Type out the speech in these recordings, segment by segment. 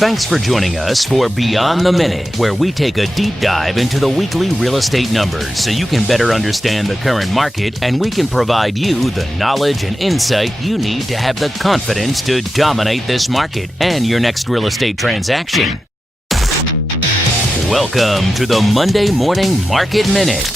Thanks for joining us for Beyond the Minute, where we take a deep dive into the weekly real estate numbers so you can better understand the current market and we can provide you the knowledge and insight you need to have the confidence to dominate this market and your next real estate transaction. Welcome to the Monday Morning Market Minute.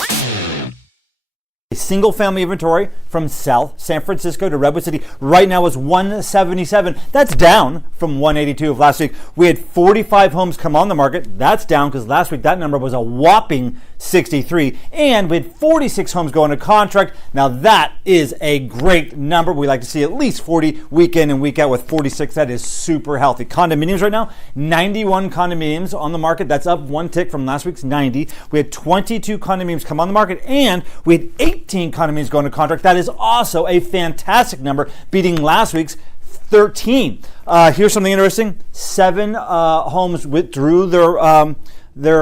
Single-family inventory from South San Francisco to Redwood City right now is 177. That's down from 182 of last week. We had 45 homes come on the market. That's down because last week that number was a whopping 63. And we had 46 homes go into contract. Now that is a great number. We like to see at least 40 week in and week out. With 46, that is super healthy. Condominiums right now, 91 condominiums on the market. That's up one tick from last week's 90. We had 22 condominiums come on the market, and we had 18 condominiums going to contract. That is also a fantastic number, beating last week's 13. Here's something interesting. 7 homes withdrew their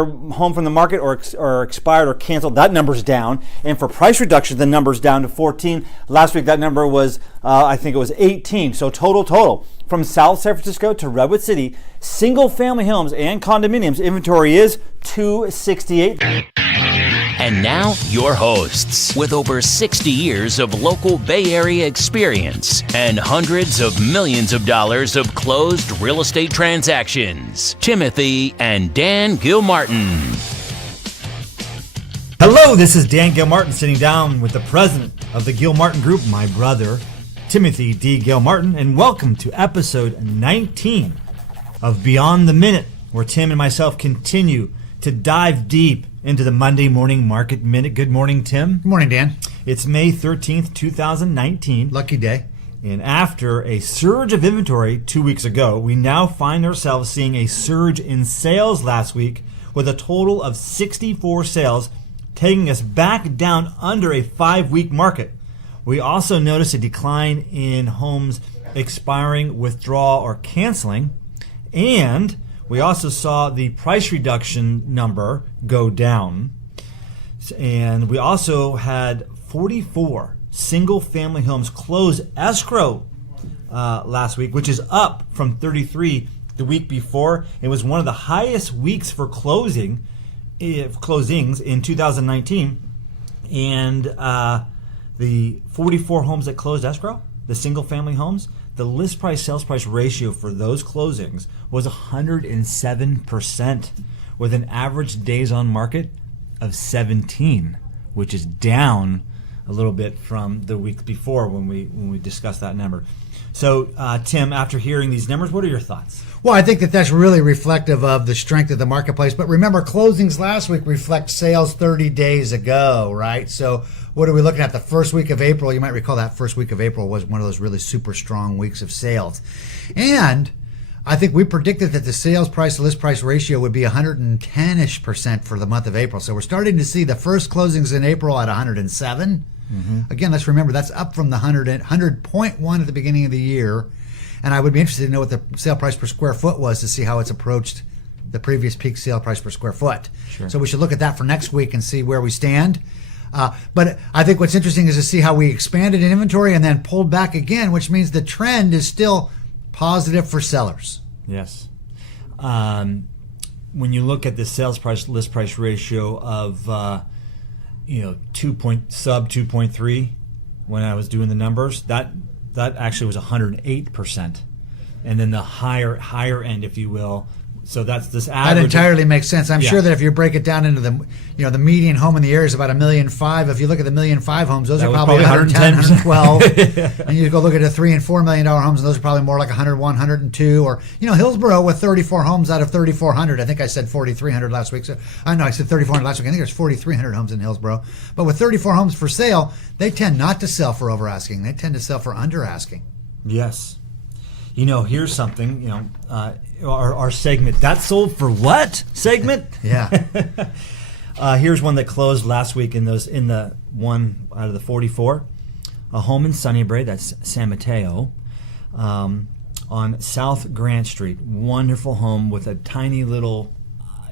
home from the market or expired or canceled. That number's down. And for price reduction, the number's down to 14. Last week, that number was, I think it was 18. So total, from South San Francisco to Redwood City, single-family homes and condominiums inventory is 268. And now, your hosts, with over 60 years of local Bay Area experience and hundreds of millions of dollars of closed real estate transactions, Timothy and Dan Gilmartin. Hello, this is Dan Gilmartin sitting down with the president of the Gilmartin Group, my brother, Timothy D. Gilmartin, and welcome to episode 19 of Beyond the Minute, where Tim and myself continue to dive deep into the Monday Morning Market Minute. Good morning, Tim. Good morning, Dan. It's May 13th, 2019. Lucky day. And after a surge of inventory 2 weeks ago, we now find ourselves seeing a surge in sales last week with a total of 64 sales, taking us back down under a 5-week market. We also noticed a decline in homes expiring, withdrawal, or canceling, and we also saw the price reduction number go down. And we also had 44 single-family homes close escrow last week, which is up from 33 the week before. It was one of the highest weeks for closings in 2019. And the 44 homes that closed escrow, the single-family homes, the list price sales price ratio for those closings was 107%, with an average days on market of 17, which is down a little bit from the week before when we discussed that number. So, Tim, after hearing these numbers, what are your thoughts? Well, I think that's really reflective of the strength of the marketplace. But remember, closings last week reflect sales 30 days ago, right? So what are we looking at? The first week of April, you might recall that first week of April was one of those really super strong weeks of sales. And I think we predicted that the sales price to list price ratio would be 110-ish% for the month of April. So we're starting to see the first closings in April at 107. Again, let's remember that's up from the 100.1 at the beginning of the year. And I would be interested to know what the sale price per square foot was to see how it's approached the previous peak sale price per square foot. Sure. So we should look at that for next week and see where we stand. But I think what's interesting is to see how we expanded in inventory and then pulled back again, which means the trend is still positive for sellers. Yes. When you look at the sales price list price ratio of sub 2.3, when I was doing the numbers, that actually was 108%, and then the higher end, if you will. So that's this average. That entirely makes sense. I'm sure that if you break it down into the median home in the area is about 1.5 million. If you look at the 1.5 million homes, those are probably 110, 112. And you go look at the $3 and $4 million homes, and those are probably more like 101, 102. Or Hillsborough with 34 homes out of 3,400. I think I said 4,300 last week. So I said 3,400 last week. I think there's 4,300 homes in Hillsborough. But with 34 homes for sale, they tend not to sell for over asking. They tend to sell for under asking. Yes. Here's something. Our segment, that sold for what segment? Yeah. Here's one that closed last week in the one out of the 44. A home in Sunnybrae, that's San Mateo, on South Grant Street. Wonderful home with a tiny little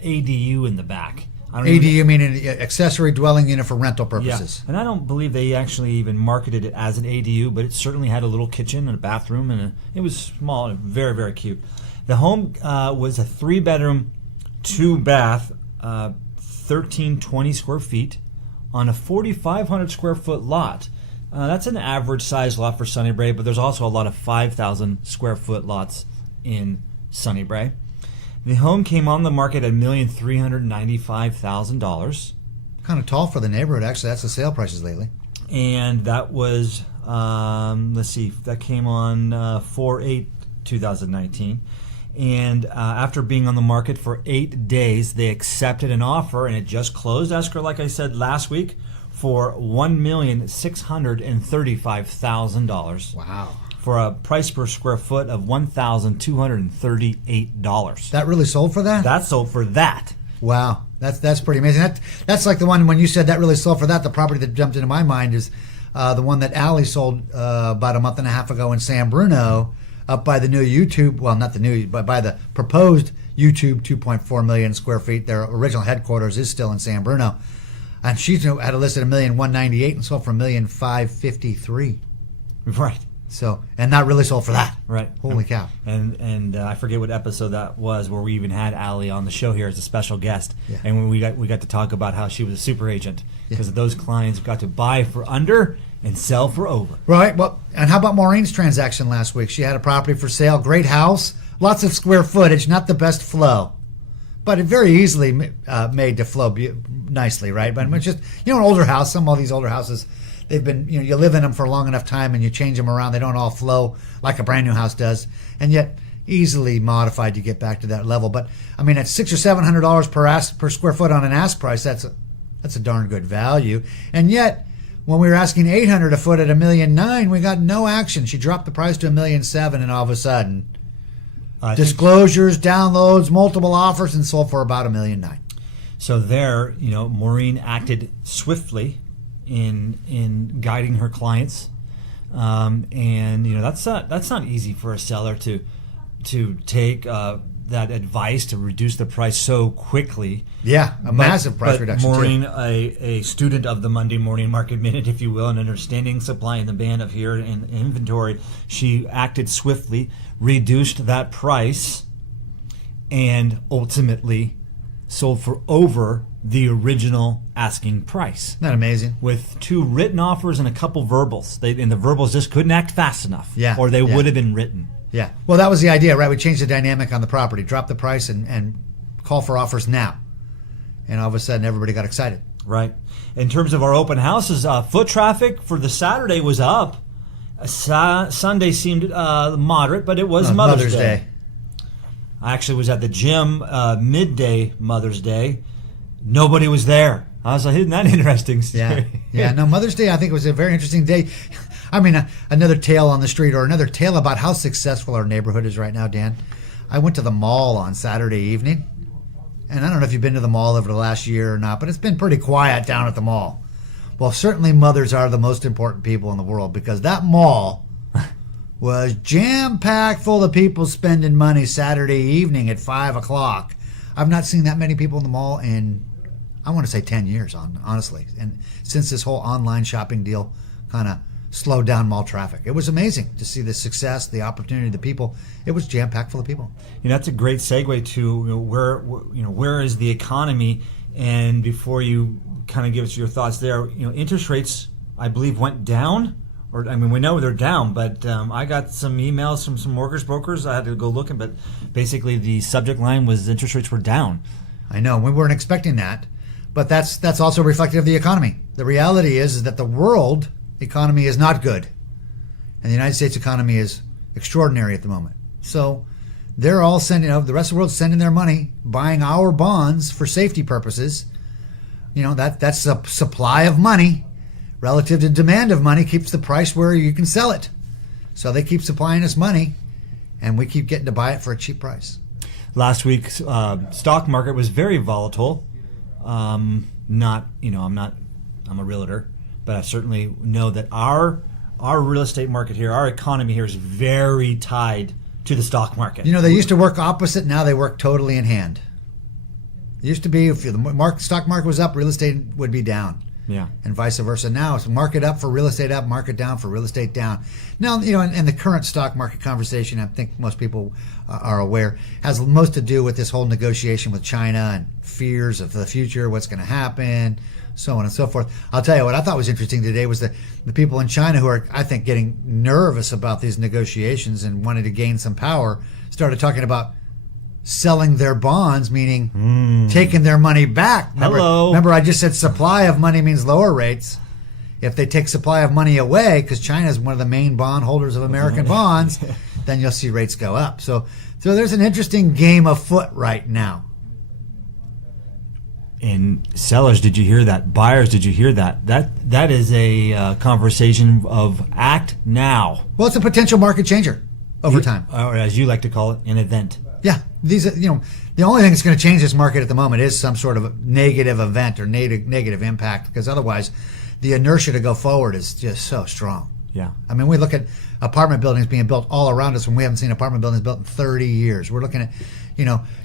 ADU in the back. ADU meaning accessory dwelling unit for rental purposes. Yeah. And I don't believe they actually even marketed it as an ADU, but it certainly had a little kitchen and a bathroom, and it was small and very, very cute. The home was a 3-bedroom, 2-bath, 1320 square feet on a 4,500 square foot lot. That's an average size lot for Sunnybrae, but there's also a lot of 5,000 square foot lots in Sunnybrae. The home came on the market at $1,395,000. Kind of tall for the neighborhood, actually. That's the sale prices lately. And that was, that came on 4/8/2019. And after being on the market for 8 days, they accepted an offer, and it just closed escrow, like I said last week, for $1,635,000. Wow. For a price per square foot of $1,238. That really sold for that? That sold for that. Wow. That's pretty amazing. That's like the one when you said that really sold for that. The property that jumped into my mind is the one that Allie sold about a month and a half ago in San Bruno, up by the new YouTube, well, not the new, but by the proposed YouTube 2.4 million square feet. Their original headquarters is still in San Bruno. And she had a listed $1,198,000 and sold for $1,553,000. Right. So, and that really sold for that. Right. Holy cow. And I forget what episode that was where we even had Allie on the show here as a special guest. Yeah. And when we got to talk about how she was a super agent because those clients got to buy for under and sell for over. Right. Well, and how about Maureen's transaction last week? She had a property for sale, great house, lots of square footage, not the best flow, but it very easily made to flow nicely, right? But it's just, an older house. All these older houses, they've been, you live in them for a long enough time and you change them around. They don't all flow like a brand new house does, and yet easily modified to get back to that level. But I mean, at $600 or $700 per square foot on an ask price, that's a darn good value. And yet, when we were asking $800 a foot at $1,900,000, we got no action. She dropped the price to $1,700,000, and all of a sudden, disclosures, downloads, multiple offers, and sold for about $1,900,000. So there, Maureen acted swiftly in guiding her clients, and that's not easy for a seller to take that advice to reduce the price so quickly. Yeah, massive price reduction. Maureen, a student of the Monday Morning Market Minute, if you will, and understanding supply and demand of here in inventory, she acted swiftly, reduced that price, and ultimately sold for over the original asking price. Isn't that amazing? With 2 written offers and a couple verbals. And the verbals just couldn't act fast enough. Yeah, or they would have been written. Yeah. Well, that was the idea, right? We changed the dynamic on the property, drop the price, and call for offers now. And all of a sudden, everybody got excited. Right. In terms of our open houses, foot traffic for the Saturday was up. Sunday seemed moderate, but it was Mother's Day. I actually was at the gym midday Mother's Day. Nobody was there. I was like, isn't that interesting? Yeah. No, Mother's Day, I think, was a very interesting day. I mean, another tale on the street, or another tale about how successful our neighborhood is right now, Dan. I went to the mall on Saturday evening, and I don't know if you've been to the mall over the last year or not, but it's been pretty quiet down at the mall. Well, certainly mothers are the most important people in the world, because that mall was jam-packed full of people spending money Saturday evening at 5 o'clock. I've not seen that many people in the mall in, I want to say 10 years, honestly. And since this whole online shopping deal kind of slowed down mall traffic. It was amazing to see the success, the opportunity, the people. It was jam-packed full of people. That's a great segue to where is the economy, and before you kind of give us your thoughts there, interest rates, I believe, went down. Or we know they're down, but I got some emails from some mortgage brokers. I had to go looking, but basically the subject line was interest rates were down. I know, we weren't expecting that, but that's also reflective of the economy. The reality is that the world economy is not good, and the United States economy is extraordinary at the moment. So they're all sending, the rest of the world's sending their money, buying our bonds for safety purposes. That's a supply of money relative to demand of money keeps the price where you can sell it. So they keep supplying us money, and we keep getting to buy it for a cheap price. Last week's stock market was very volatile. I'm a realtor, but I certainly know that our real estate market here, our economy here, is very tied to the stock market. They used to work opposite. Now they work totally in hand. It used to be if the stock market was up, real estate would be down. Yeah. And vice versa. Now it's market up for real estate up, market down for real estate down. Now, and the current stock market conversation, I think most people are aware, has most to do with this whole negotiation with China and fears of the future, what's going to happen, so on and so forth. I'll tell you what I thought was interesting today was the people in China who are, I think, getting nervous about these negotiations and wanting to gain some power started talking about selling their bonds, meaning taking their money back. Remember, I just said supply of money means lower rates. If they take supply of money away, because China is one of the main bond holders of American bonds, then you'll see rates go up. So there's an interesting game afoot right now. And sellers, did you hear that? Buyers, did you hear that? That is a conversation of act now. Well, it's a potential market changer over time, or as you like to call it, an event. Yeah, these the only thing that's going to change this market at the moment is some sort of negative event or negative impact, because otherwise, the inertia to go forward is just so strong. Yeah, I mean, we look at apartment buildings being built all around us when we haven't seen apartment buildings built in 30 years. We're looking at,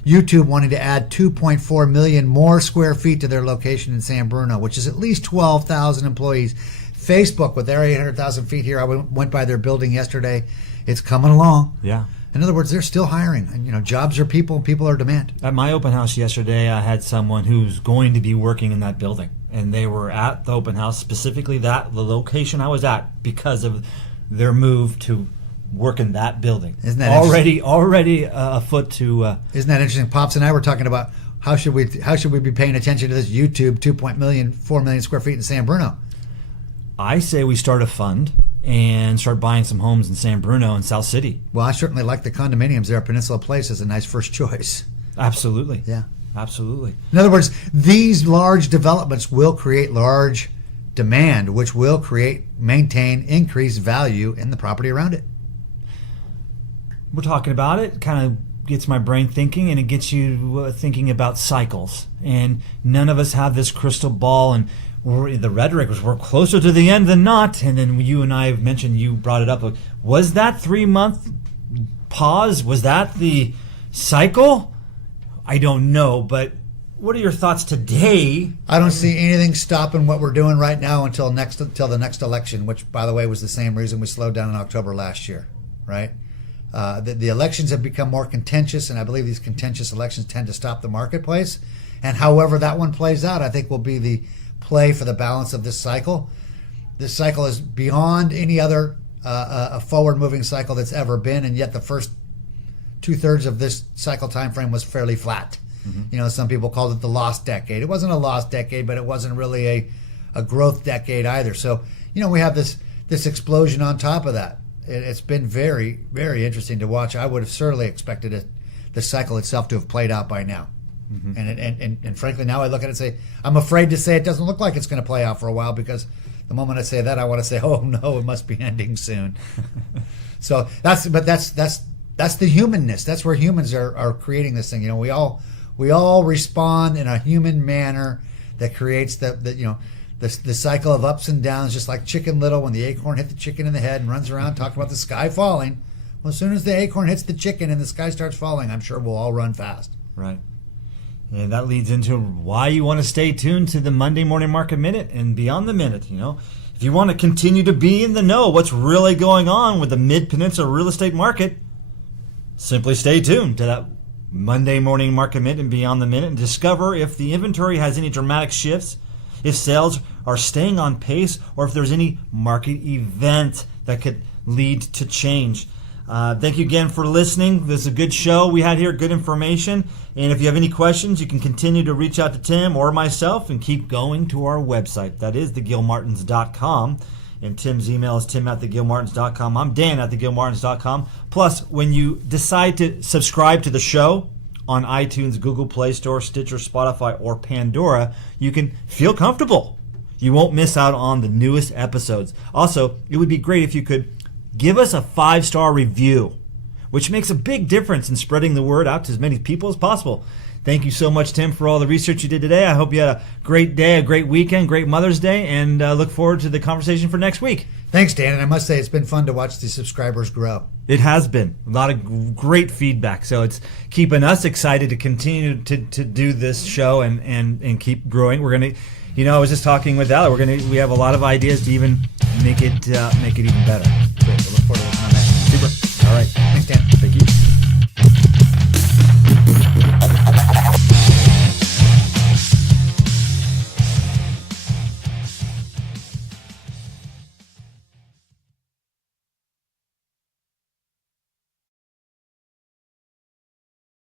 YouTube wanting to add 2.4 million more square feet to their location in San Bruno, which is at least 12,000 employees. Facebook with their 800,000 feet here. I went by their building yesterday. It's coming along. Yeah. In other words, they're still hiring. And, jobs are people, and people are demand. At my open house yesterday, I had someone who's going to be working in that building. And they were at the open house, specifically the location I was at, because of their move to work in that building. Isn't that already afoot to... Isn't that interesting? Pops and I were talking about how should we be paying attention to this YouTube 4 million square feet in San Bruno? I say we start a fund and start buying some homes in San Bruno and South City. Well, I certainly like the condominiums there. Peninsula Place is a nice first choice. Absolutely. Yeah. Absolutely. In other words, these large developments will create large demand, which will maintain increased value in the property around it. We're talking about it, kind of gets my brain thinking, and it gets you thinking about cycles. And none of us have this crystal ball, and the rhetoric was we're closer to the end than not. And then you and I have mentioned, you brought it up. Was that 3-month pause? Was that the cycle? I don't know, but what are your thoughts today? I don't see anything stopping what we're doing right now until the next election, which, by the way, was the same reason we slowed down in October last year, right? The elections have become more contentious, and I believe these contentious elections tend to stop the marketplace. And however that one plays out, I think will be the play for the balance of this cycle. This cycle is beyond any other a forward-moving cycle that's ever been, and yet the first 2/3 of this cycle time frame was fairly flat. Mm-hmm. Some people called it the lost decade. It wasn't a lost decade, but it wasn't really a growth decade either. So, we have this explosion on top of that. It's been very, very interesting to watch. I would have certainly expected the cycle itself to have played out by now. Mm-hmm. And frankly, now I look at it and say, I'm afraid to say it doesn't look like it's going to play out for a while, because the moment I say that, I want to say, oh no, it must be ending soon. So that's the humanness. That's where humans are creating this thing. We all respond in a human manner that creates the cycle of ups and downs, just like Chicken Little when the acorn hit the chicken in the head and runs around talking about the sky falling. Well, as soon as the acorn hits the chicken and the sky starts falling, I'm sure we'll all run fast. Right. And that leads into why you want to stay tuned to the Monday Morning Market Minute and Beyond the Minute. If you want to continue to be in the know what's really going on with the Mid-Peninsula real estate market, simply stay tuned to that Monday Morning Market Minute and Beyond the Minute and discover if the inventory has any dramatic shifts, if sales are staying on pace, or if there's any market event that could lead to change. Thank you again for listening. This is a good show we had here, good information. And if you have any questions, you can continue to reach out to Tim or myself and keep going to our website. That is thegilmartins.com. And Tim's email is tim@thegilmartins.com. I'm Dan@thegilmartins.com. Plus, when you decide to subscribe to the show on iTunes, Google Play Store, Stitcher, Spotify, or Pandora, you can feel comfortable. You won't miss out on the newest episodes. Also, it would be great if you could give us a 5-star review, which makes a big difference in spreading the word out to as many people as possible. Thank you so much, Tim, for all the research you did today. I hope you had a great day, a great weekend, great Mother's Day, and look forward to the conversation for next week. Thanks, Dan. And I must say, it's been fun to watch the subscribers grow. It has been. A lot of great feedback. So it's keeping us excited to continue to do this show and keep growing. We're going to I was just talking with Ella. We have a lot of ideas to even make it even better. Great. We look forward to